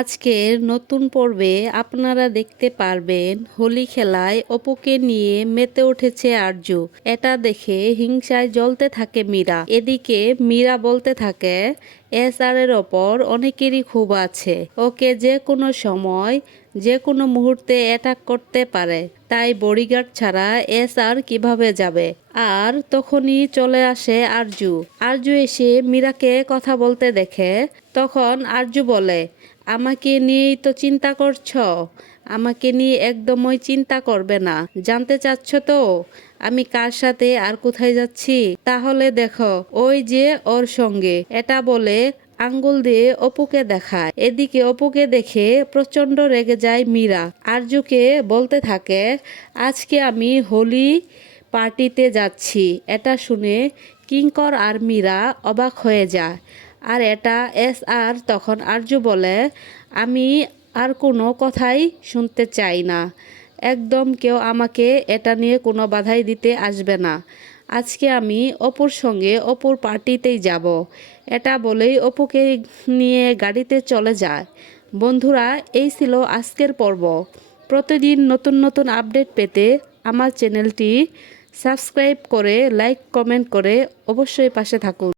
আজকের নতুন পর্বে আপনারা দেখতে পারবেন হোলি খেলায় অপুকে নিয়ে মেতে উঠেছে আর্য এটা দেখে হিংসায় জ্বলতে থাকে মীরা। এদিকে মীরা বলতে থাকে, এস আর এর ওপর অনেকেরই ক্ষোভ আছে। ওকে যে কোনো সময় যে কোনো মুহূর্তে অ্যাটাক করতে পারে, তাই বডিগার্ড ছাড়া এস আর কীভাবে যাবে? আর তখনই চলে আসে আরজু। আরজু এসে মীরাকে কথা বলতে দেখে, তখন আরজু বলে, আমাকে নিয়েই তো চিন্তা করছ। আমাকে নিয়ে একদমই চিন্তা করবে না। জানতে চাচ্ছ তো? আমি কার সাথে আর কোথায় যাচ্ছি? তাহলে দেখো, ওই যে ওর সঙ্গে। এটা বলে আঙ্গুল দিয়ে অপুকে দেখায়। এদিকে অপুকে দেখে প্রচণ্ড রেগে যায় মীরা। আরজুকে বলতে থাকে, আজকে আমি হোলি পার্টিতে যাচ্ছি। এটা শুনে কিঙ্কর আর মীরা অবাক হয়ে যায়। আর এটা এস আর তখন আর্য বলে, আমি আর কোনো কথাই শুনতে চাই না। একদম কেউ আমাকে এটা নিয়ে কোনো বাধাই দিতে আসবে না। আজকে আমি অপুর সঙ্গে অপুর পার্টিতেই যাব। এটা বলেই অপুকে নিয়ে গাড়িতে চলে যায়। বন্ধুরা, এই ছিল আজকের পর্ব। প্রতিদিন নতুন নতুন আপডেট পেতে আমার চ্যানেলটি সাবস্ক্রাইব করে, লাইক, কমেন্ট করে অবশ্যই পাশে থাকুন।